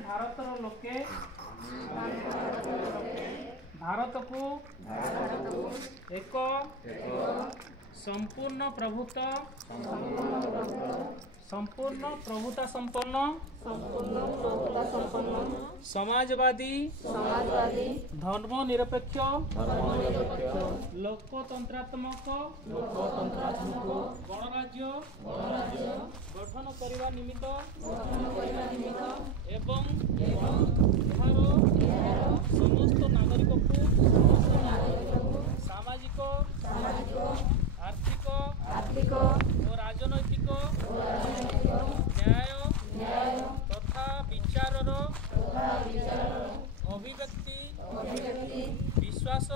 ଭାରତର ଲୋକେ ଭାରତକୁ ଏକ संपूर्ण प्रभुता संपन्न समाजवादी धर्मनिरपेक्ष लोकतंत्रात्मक गणराज्य गठन करने निमित्त एवं समस्त नागरिक को सामाजिक आर्थिक और राजनैतिक न्याय तथा विचार अभिव्यक्ति विश्वास